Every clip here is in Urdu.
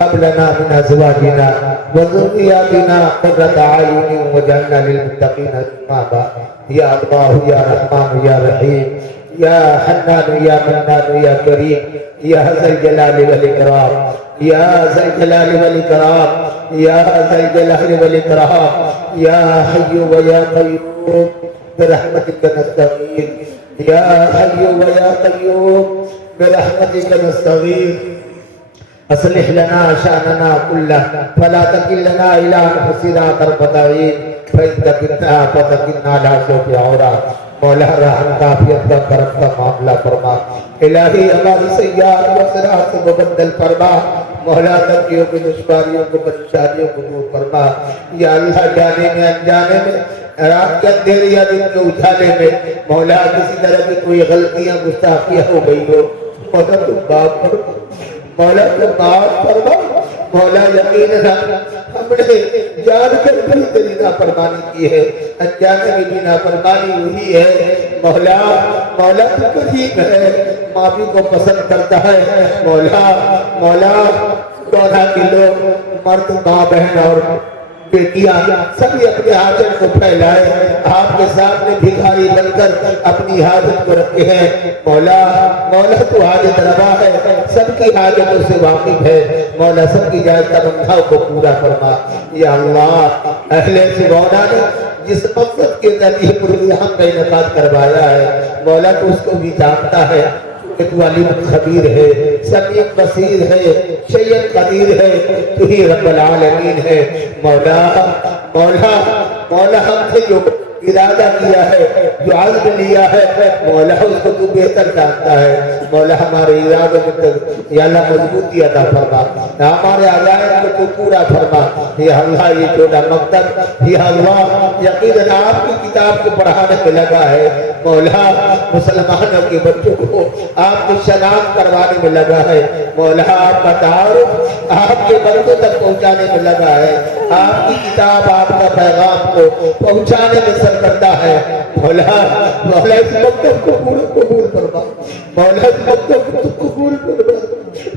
هب لنا من ازواجنا وذرياتنا قرة اعين واجعلنا للمتقين اماما یا اللہ یا رحمان یا رحیم یا حنان یا منان یا کریم یا ذا الجلال والاکرام یا ذا الجلال والاکرام یا ذا الجلال والاکرام یا حی و یا قیوم برحمتک نستغیث یا حی و یا قیوم برحمتک نستغیث اصلح لنا شأننا كله فلا تكلنا الى انفسنا طرفة عين فإن تكلنا فتكلنا على شوق عورا مولا رحم کافیت کا کرم کا معاملہ فرما الہی ہماری سیار و صراط سے مبدل فرما مولا تنگیوں کی دشواریوں کو پریشانیوں کو دور فرما یا اللہ جانے میں انجانے میں رات کے اندھیرے یا دن کے اجالے میں مولا کسی طرح کی کوئی غلطیاں گستاخیاں ہو گئی ہو مولا تم بات فرما مولا تم بات فرما مولا یقین ہم نے جان کر بھی تیری نافرمانی کی ہے انجانے میں بھی نافرمانی ہوئی ہے مولا مولا تو قریب ہے معافی کو پسند کرتا ہے مولا مولا کونا کے لوگ مرد ماں بہن اور بیٹیاں سبھی اپنے حاجت کو پھیلائے آپ کے سامنے بھکاری بن کر اپنی حاجت کو رکھے ہیں مولا مولا تو حاجت روا ہے سب کی حاجتوں سے واقف ہے مولا سب کی جائز تمناؤں کو پورا فرما یا اللہ اہل سمونا نے جس مقصد کے ذریعے پروگرام کا انعقاد کروایا ہے مولا تو اس کو بھی جانتا ہے تو علیم خبیر ہے سمیع بصیر ہے شیء قدیر ہے تو ہی رب العالمین ہے مولا مولا مولا ہم سے جو ارادہ کیا ہے جو عزم لیا ہے مولا اس کو تو بہتر جانتا ہے مولا ہمارے ارادے میں یا اللہ مضبوطی عطا فرما ہمارے عزائم کو تو پورا فرما یا اللہ یہ چھوٹا مکتب یا اللہ یقیناً آپ کی کتاب کو پڑھانے میں لگا ہے مولا مسلمانوں کے بچوں کو آپ کو شناخت کروانے میں لگا ہے مولا آپ کا تعارف آپ کے بندوں تک پہنچانے میں لگا ہے آپ کی کتاب آپ کا پیغام کو پہنچانے میں سر کرتا ہے مولا مولا اس مکتب کو قبول فرما مولا اس مکتب کو قبول فرما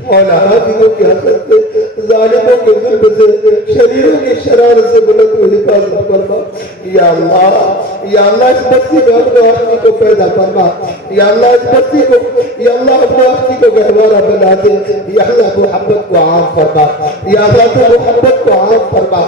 مولا حاضروں کی حسد سے ظالموں کے ظلم سے شریروں کی شرارت سے بلند و حفاظت فرما یا اللہ اس بستی میں اپنے آدمی کو پیدا فرما یا اللہ اس بستی کو یا اللہ اپنے آدمی کو گہوارہ بنا دے یا اللہ محبت کو عام فرما یا اللہ تو محبت کو عام فرما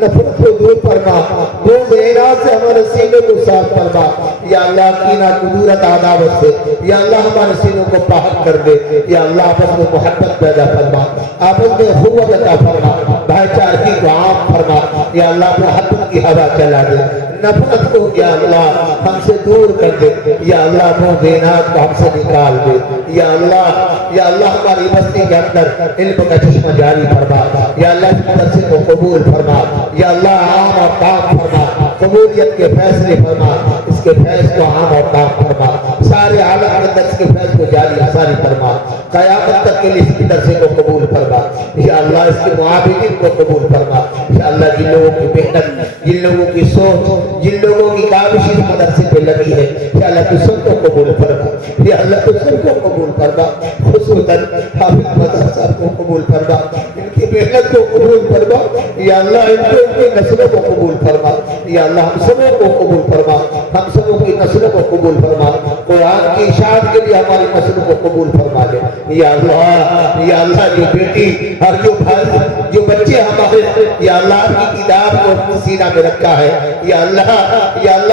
نفرت کو دور فرما بغض عناد سے ہمارے سینے کو صاف فرما یا اللہ کینہ کدورت عداوت سے یا اللہ ہمارے سینوں کو پاک کر دے یا اللہ آپس میں محبت پیدا فرما آپس میں اخوت عطا فرما بھائی چارگی کو عام فرما یا اللہ محبت کی ہوا چلا دے نفرت کو یا اللہ ہم سے دور کر دے یا اللہ بغض عناد کو ہم سے نکال دے یا اللہ ہماری بستی کے اندر علم کا چشمہ جاری فرما یا اللہ اس مدرسے کو قبول فرما یا اللہ عام اور تام فرما قبولیت کے فیصلے فرما اس کے فیض کو عام اور تام فرما سارے عالم کے اندر اس کے فیض کو جاری ساری فرما قیامت تک کے لیے اس مدرسے کو قبول فرما یا اللہ اس کے معابدین کو قبول فرما یا اللہ جن لوگوں کی محنت جن لوگوں کی سوچ جن لوگوں کی کاوش اس مدرسے پہ لگی ہے یا اللہ تو سب کو قبول فرما یا اللہ تو سب کو قبول فرما خصوصاً حافظ مدرسہ صاحب کو قبول فرما ان کی محنت کو قبول فرما یا اللہ ان کی نسلوں کو قبول فرما یا اللہ ہم سبوں کو قبول فرما ہم سبوں کی نسلوں کو قبول فرما قرآن کی اشاعت کے لیے ہماری نسلوں کو قبول فرما دے یا اللہ جو بیٹی اور جو بھائی جو بچے ہمارے یا اللہ کی کتاب کو اپنی سینہ میں رکھا ہے یا اللہ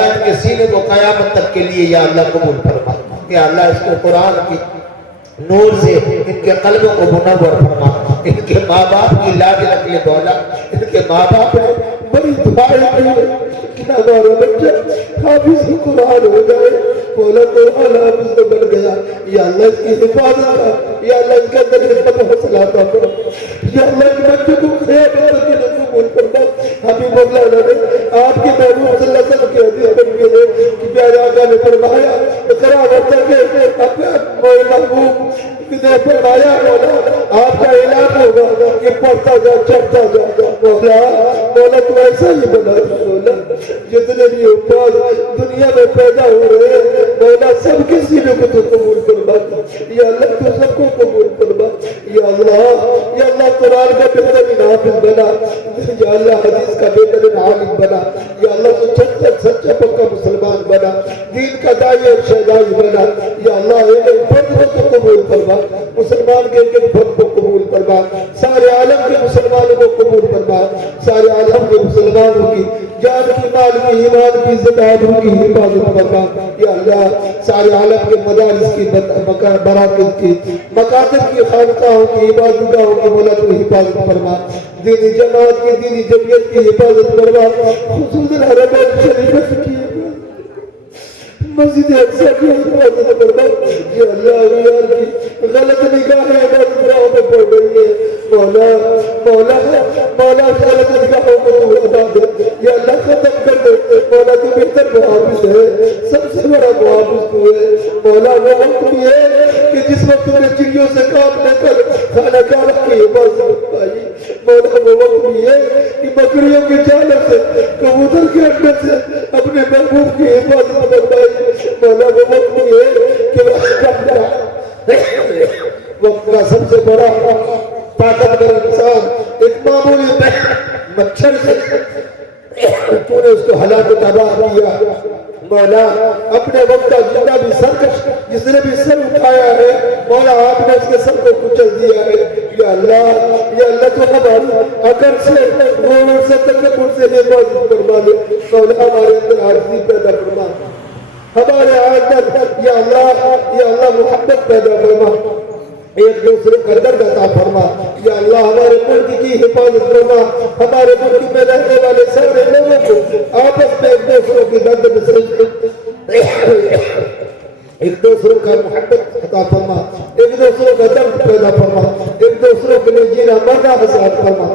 ان کے سینے کو قیامت تک کے لیے یا اللہ قبول فرما یا اللہ اس کو قرآن کی نور سے ان کے قلبوں کو منور فرما ان کے ماں باپ کی لاج رکھ لے مولا ان کے ماں باپ نے بڑی دعائیں کی کہ ہمارا بچہ حافظ قرآن ہو جائے مولا قرآن حافظ تو بن گیا یا اللہ اس کی حفاظت کا یا اللہ اس کے اندر حکمت حوصلہ عطا فرما یا اللہ کے بچے کو قیامت کے لیے قبول فرما حبیب مولانا نے آپ کے محبوب صلی اللہ علیہ وسلم کی حدیث بن گئی کہ پیارے آقا نے فرمایا اقرا وارتقی اپنے محبوب نے فرمایا مولا آپ کا اعلان ہوگا کہ پڑھتا جا چڑھتا جا مولا تو ایسا ہی بنا مولا جتنے بھی حفاظ دنیا میں پیدا ہو رہے ہیں مولا سب کے سینے کو تو قبول فرما یا اللہ تو سب کو قبول فرما یا اللہ قرآن کا بہترین حافظ بنا یا اللہ حدیث کا بہترین عالم بنا یا اللہ تو سچا پکا مسلمان بنا دین کا دائی اور شہدائی بنا یا اللہ ایک فرد کو قبول فرما مسلمان کے ایک فرد کو قبول فرما سارے عالم کے مسلمانوں کو قبول فرما سارے عالم کے مسلمانوں کی جان کی مال کی ایمان کی زندگی کی حفاظت فرما یا اللہ سارے عالم کے مدارس کی براکت کی مکاتب کی خانقاہوں کی عبادت گاہوں کی مولا تو حفاظت فرما دینی جماعت کی دینی جمعیت کی حفاظت فرما خصوصاً حرمین شریف کی مسجد اقصی کی حفاظت فرما یا اللہ یار کی غلط نگاہیں عبادت گاہوں میں پڑ رہی ہے مولا غلط نگاہوں کو تو ہٹا دے یا اللہ ختم کر دے مولا تو بہتر محافظ ہے سب سے بڑا محافظ تو ہے مولا وہ وقت بھی ہے کہ جس وقت تم نے چڑیوں سے کام لے کر کھانا کھانا کی حفاظت پائی مولا وہ وقت بھی ہے کہ بکریوں کے جالوں سے کبوتر کے انڈے سے اپنے محبوب کی حفاظت فرمائی مولا وہ وقت بھی ہے کہ وقت کا سب سے بڑا طاقتور انسان ایک معمولی مچھر سے تو نے اس کو ہلاک تباہ کیا مولا اپنے وقت کا جتنا بھی سرکش جس نے بھی سر اٹھایا ہے مولا آپ نے اس کے سر کو کچل دیا ہے یا اللہ تو ہماری عقل سے غرور سے تکبر سے حفاظت فرما لے مولا ہمارے اندر عاجزی پیدا فرما ہمارے اندر یا اللہ محبت پیدا فرما ایک دوسرے کا درد عطا فرما یا اللہ ہمارے ملک کی حفاظت فرما ہمارے ملک میں رہنے والے سارے لوگوں کو آپس میں ایک دوسروں کی درد میں ایک دوسروں کا محبت عطا فرما ایک دوسروں کا درد پیدا فرما ایک دوسروں کے لیے جینا مرنا آسان فرما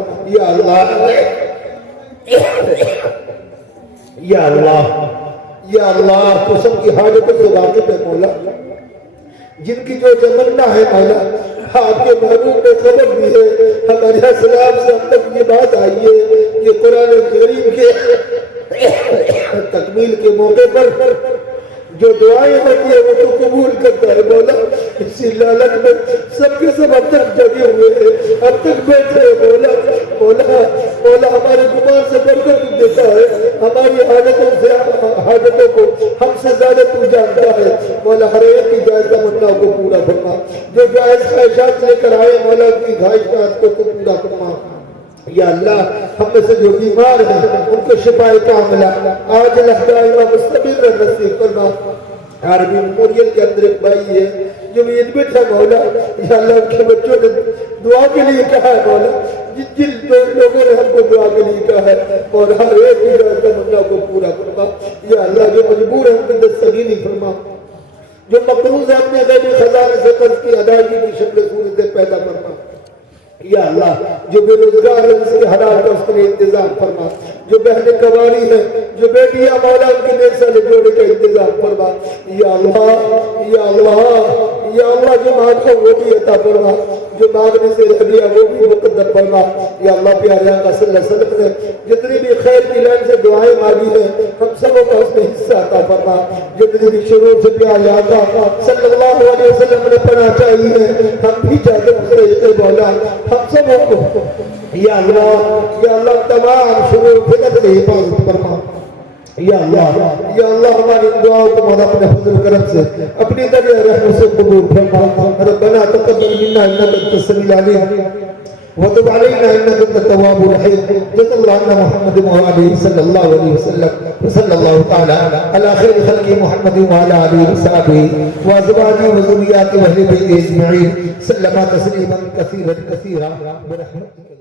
یا اللہ تو سب کی حاجتوں سے واقف ہے مولا جن کی جو تمنا ہے مولا آپ کے محبوب نے خبر دی ہے ہمارے اسلام سے ہم تک یہ بات آئی ہے کہ قرآن کریم کے تکمیل کے موقع پر جو دعائیں ہوتی ہیں وہ تو قبول کرتا ہے مولا اسی لالچ میں سب کے سب اب تک جگے ہوئے ہیں اب تک بیٹھے ہیں مولا ہمارے گمان سے بڑھ کر تو دیتا ہے ہماری حاجتوں کو ہم سے زیادہ تو جانتا ہے مولا ہر ایک کی جائز تمنا کو پورا فرما جو جائز خواہشات لے کر آئے مولا کی خواہشات کو تو پورا فرما یا اللہ ہم میں سے جو بیمار ہیں ان کو شفاء کاملہ آج دائمہ مستمر نصیب فرما عربی میموریل کے اندر ایک بھائی ہے جو بھی ایڈمٹ ہے مولا یا اللہ ان کے بچوں نے دعا کے لیے کہا ہے مولا جن لوگوں نے ہم کو دعا کے لیے کہا ہے اور ہر ایک کی تمنا کو پورا فرما یا اللہ جو مجبور ہے ان کی دستگیری فرما جو مقروض ہے اپنے غیبی خزانے سے قرض کی ادائیگی کی شکل صورتیں پیدا فرما یا اللہ جو بے روزگار ہے اس کے حلال کا اس کے لیے انتظام فرما جو بہنیں کواری ہیں جو بیٹیاں مولا ان کے نیک سالے جوڑے کا انتظام فرما یا اللہ جو مانگا وہ بھی عطا فرما جو مانگنے سے رہ دیا وہ بھی مقدر فرما یا اللہ پیارے آقا صلی اللہ علیہ وسلم نے جتنی بھی خیر کی لائن سے دعائیں مانگی ہیں ہم سبوں کا اس میں حصہ عطا فرما جتنی بھی شروع سے پیارے آقا صلی اللہ علیہ وسلم نے پڑھنا چاہیے ہم بھی چاہتے ہیں اس طریقے مولا ہم سبوں کو یا اللہ تمام شروع فکر کی حفاظت فرما یا اللہ ہماری دعاؤں کو مولا اپنے فضل کرم سے اپنی دریا رحمت سے قبول فرما ربنا تقبل منا انك انت السميع العليم وتب علينا انك انت التواب الرحيم جزا الله عنا محمد وعلى صلى الله عليه وسلم وصلى الله تعالى على خير خلق محمد وعلى اله وصحبه وازواجه وذرياته واهل بيته اجمعين سلم تسليما كثيرا برحمتك